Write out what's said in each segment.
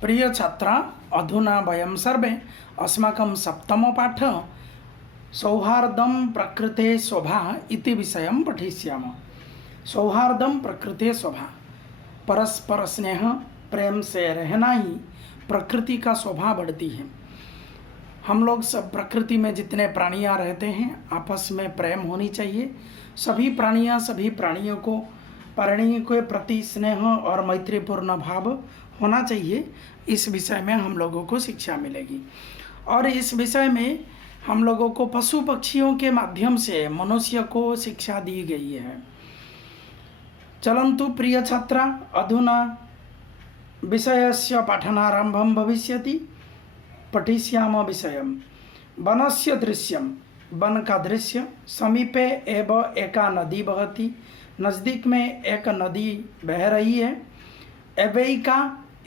प्रिय छात्रा, अधुना वयं सर्वे अस्माकं सप्तमो पाठ सौहार्दं प्रकृते शोभा इति विषयं पठिष्यामः। सौहार्दं प्रकृते शोभा, परस्पर स्नेह प्रेम से रहना ही प्रकृति का शोभा बढ़ती है। हम लोग सब प्रकृति में जितने प्राणियाँ रहते हैं आपस में प्रेम होनी चाहिए। सभी प्राणियों को प्राणी के प्रति स्नेह और मैत्रीपूर्ण भाव होना चाहिए। इस विषय में हम लोगों को शिक्षा मिलेगी और इस विषय में हम लोगों को पशु पक्षियों के माध्यम से मनुष्य को शिक्षा दी गई है। चलन्तु प्रिय छात्रा, अधुना विषयस्य पाठनारम्भं भविष्यति। पठिष्यामः विषयं वनस्य दृश्यं। वन का दृश्य। समीपे एव एका नदी बहती। नज़दीक में एक नदी बह रही है। एवैका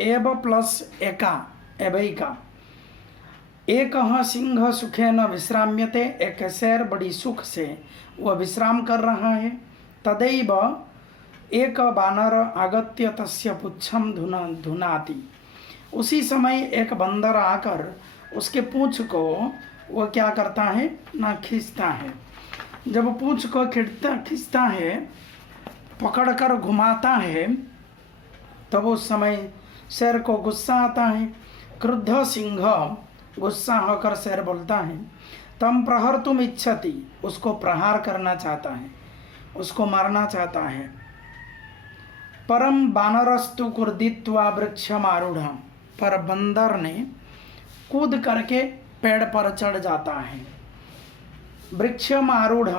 एव प्लस एका, एवैका। एक सिंह सुखेन विश्राम्यते। एक शेर बड़ी सुख से वह विश्राम कर रहा है। तदैव एक बानर आगत्य तस्य पुच्छं धुनाति। उसी समय एक बंदर आकर उसके पूंछ को वह क्या करता है ना, खींचता है। जब पूंछ को खींचता है, पकड़कर घुमाता है, तब उस समय शेर को गुस्सा आता है। क्रुद्ध सिंह गुस्सा होकर शेर बोलता है, तम प्रहर्तुम इच्छति। उसको प्रहार करना चाहता है, उसको मारना चाहता है। परम बानरस्तु कुर्दित्वा वृक्षमारूढ़। पर बंदर ने कूद करके पेड़ पर चढ़ जाता है। वृक्षम आरूढ़,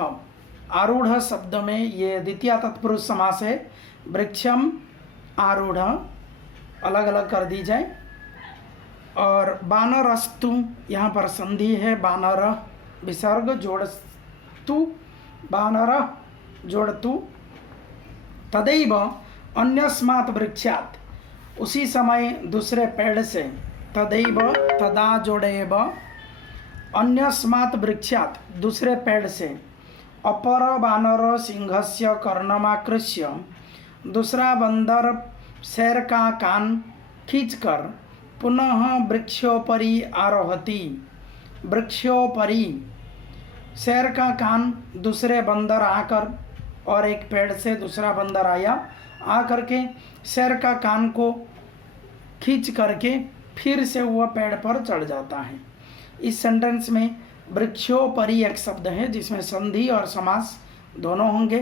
आरूढ़ शब्द में ये द्वितीय तत्पुरुष समास है। वृक्षम आरूढ़ अलग अलग कर दी जाए। और बानरस्तु यहाँ पर संधि है। बानर विसर्ग जोड़ तु, बानर जोड़ तु। तदैव अन्यस्मात् वृक्षात्। उसी समय दूसरे पेड़ से। तदैव तदा जोड़ेव अन्यस्मात् वृक्षात्, दूसरे पेड़ से। अपर बानर सिंहस्य कर्णमाकृष्य। दूसरा बंदर शेर का कान खींचकर पुनः वृक्षोपरि आरोहति। वृक्षोपरि शेर का कान दूसरे बंदर आकर, और एक पेड़ से दूसरा बंदर आया, आकर के शेर का कान को खींच करके फिर से वह पेड़ पर चढ़ जाता है। इस सेंटेंस में वृक्षोपरि एक शब्द है जिसमें संधि और समास दोनों होंगे।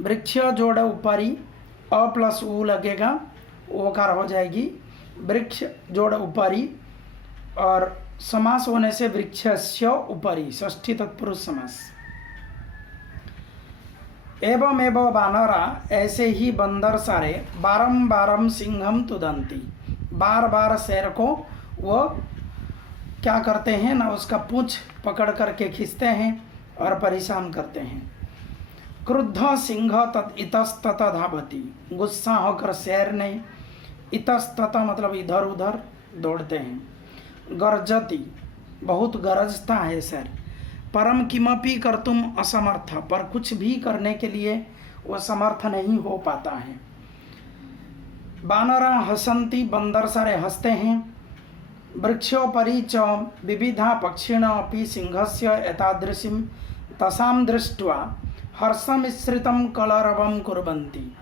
वृक्ष जोड़ उपरि, अ प्लस उ लगेगा, ओकार हो जाएगी। वृक्ष जोड़ उपरि, और समास होने से वृक्षस्य उपरि, षष्ठी तत्पुरुष समास। एवमेव बानरा, ऐसे ही बंदर सारे, बारम सिंहम तुदंती। बार बार शेर को वो क्या करते हैं ना, उसका पूंछ पकड़ करके खींचते हैं और परेशान करते हैं। क्रुद्ध सिंह तत् इतस्तत धावति। गुस्सा होकर शेर ने, इतस्तत मतलब इधर उधर दौड़ते हैं। गर्जति, बहुत गरजता है शेर। परम किमपि कर्तुम असमर्थ, पर कुछ भी करने के लिए वह समर्थ नहीं हो पाता है। बानरा हसन्ति, बंदर सारे हंसते हैं। वृक्षोपरि च विविधा पक्षिण अपि सिंहस्य एतादृशीं तसां दृष्ट्वा हर्षमिश्रितं कलरवं कुर्वन्ति।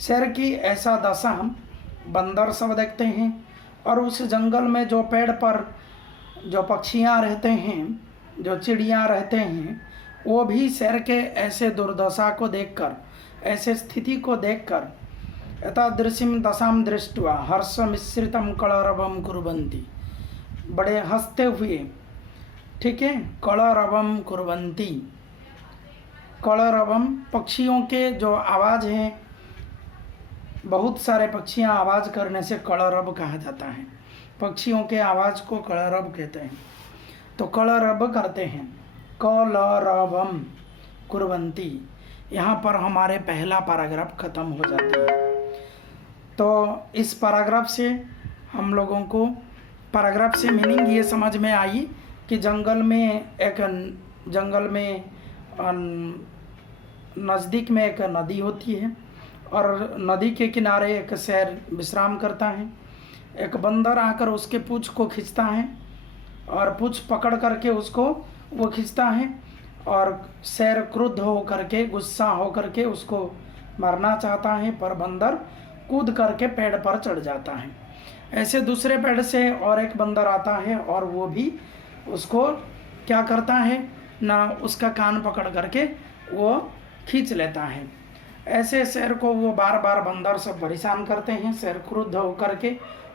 शेर की ऐसा दशा बंदर सब देखते हैं, और उस जंगल में जो पेड़ पर जो पक्षियाँ रहते हैं, जो चिड़ियाँ रहते हैं, वो भी शेर के ऐसे दुर्दशा को देखकर, ऐसे स्थिति को देखकर, एतादृशीं दशां दृष्ट्वा हर्षमिश्रितं कलरवं कुर्वन्ति, बड़े हंसते हुए, ठीक है, कलरवं कुर्वन्ति। कलरवम पक्षियों के जो आवाज़ हैं, बहुत सारे पक्षियाँ आवाज़ करने से कलरव कहा जाता है। पक्षियों के आवाज़ को कलरव कहते हैं। तो कलरव करते हैं, कलरवम कुर्वन्ति। यहाँ पर हमारे पहला पैराग्राफ ख़त्म हो जाती है। तो इस पैराग्राफ से हम लोगों को, पैराग्राफ से मीनिंग ये समझ में आई कि जंगल में नज़दीक में एक नदी होती है, और नदी के किनारे एक शेर विश्राम करता है। एक बंदर आकर उसके पूंछ को खींचता है और पूंछ पकड़ करके उसको वो खींचता है, और शेर क्रुद्ध हो करके, गुस्सा हो करके उसको मारना चाहता है, पर बंदर कूद करके पेड़ पर चढ़ जाता है। ऐसे दूसरे पेड़ से और एक बंदर आता है और वो भी उसको क्या करता है ना, उसका कान पकड़ करके वो खींच लेता है। ऐसे शेर को वो बार बार बंदर सब परेशान करते हैं। शेर क्रुद्ध होकर के,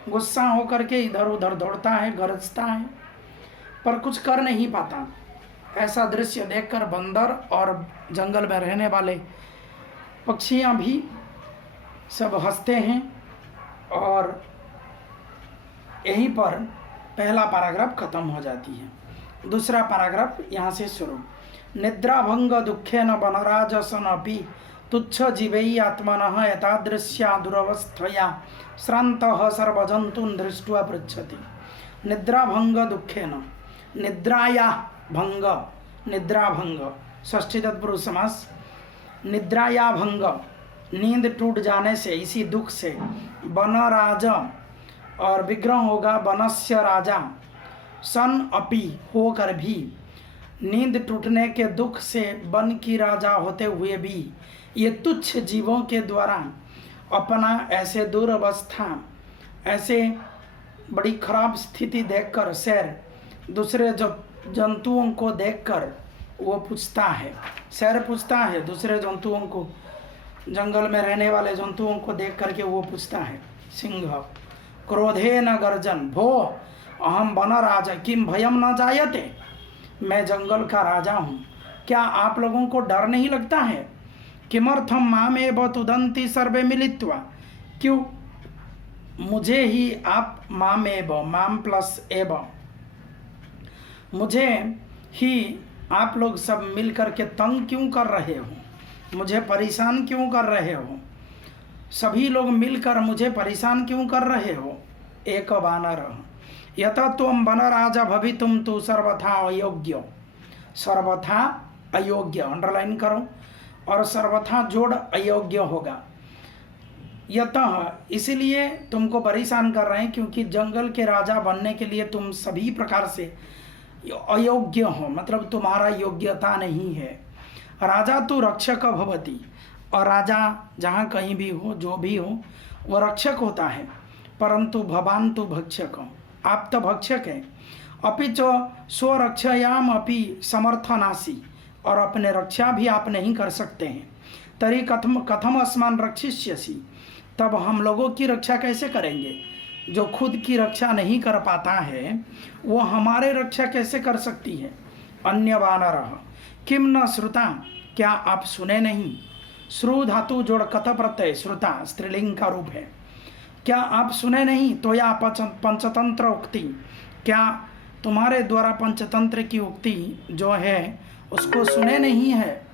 गुस्सा होकर के इधर उधर दौड़ता है, गरजता है, पर कुछ कर नहीं पाता। ऐसा दृश्य देखकर बंदर और जंगल में रहने वाले पक्षियां भी सब हंसते हैं। और यहीं पर पहला पैराग्राफ खत्म हो जाती है। दूसरा पैराग्राफ यहाँ से शुरू। निद्राभंग दुखेन वनराजसनपि तुच्छ जीवै आत्मनः एतादृश्या दुरवस्थया श्रान्तः सर्वजन्तून् दृष्ट्वा पृच्छति। निद्राभंग दुखेन, निद्राया भंग, निद्राभंग षष्ठी तत्पुरुष समास। निद्राया भंग, नींद टूट जाने से, इसी दुख से, वनराज और विग्रह होगा वनस्य राजा, सन अपि होकर भी, नींद टूटने के दुख से वन की राजा होते हुए भी ये तुच्छ जीवों के द्वारा अपना ऐसे दुर्वस्था, ऐसे बड़ी खराब स्थिति देखकर शेर दूसरे जंतुओं को देखकर वो पूछता है। शेर पूछता है दूसरे जंतुओं को, जंगल में रहने वाले जंतुओं को देख करके वो पूछता है। सिंह क्रोधे न गर्जन भो अहम वन राजा किम भयम न जायते। मैं जंगल का राजा हूँ, क्या आप लोगों को डर नहीं लगता है? किमर्थम मामेव तुदंती सर्वे मिलित्वा, क्यों मुझे ही आप मामेव, माम प्लस एव, मुझे ही आप लोग सब मिल कर के तंग क्यों कर रहे हो, मुझे परेशान क्यों कर रहे हो? सभी लोग मिलकर मुझे परेशान क्यों कर रहे हो? एक वानर यत त्वं वनराजा भवितुम तु सर्वथा अयोग्य, सर्वथा अयोग्य अंडरलाइन करो, और सर्वथा जोड़ अयोग्य होगा। यतः इसलिए तुमको परेशान कर रहे हैं क्योंकि जंगल के राजा बनने के लिए तुम सभी प्रकार से अयोग्य हो, मतलब तुम्हारा योग्यता नहीं है। राजा तो रक्षक भवति, और राजा जहाँ कहीं भी हो, जो भी हो, वह रक्षक होता है, परंतु भवान तो भक्षक, आप तो भक्षक हैं। अपि च स्वरक्षयाम अपि समर्थनासी, और अपने रक्षा भी आप नहीं कर सकते हैं। तरी कथम अस्मान रक्षिष्यसि, तब हम लोगों की रक्षा कैसे करेंगे? जो खुद की रक्षा नहीं कर पाता है वो हमारे रक्षा कैसे कर सकती है? अन्य वानरः किम न श्रुता, क्या आप सुने नहीं? श्रु धातु जोड़ कथ प्रत्यय, श्रुता स्त्रीलिंग का रूप है। क्या आप सुने नहीं? तो या पंचतंत्र उक्ति, क्या तुम्हारे द्वारा पंचतंत्र की उक्ति जो है उसको सुने नहीं है?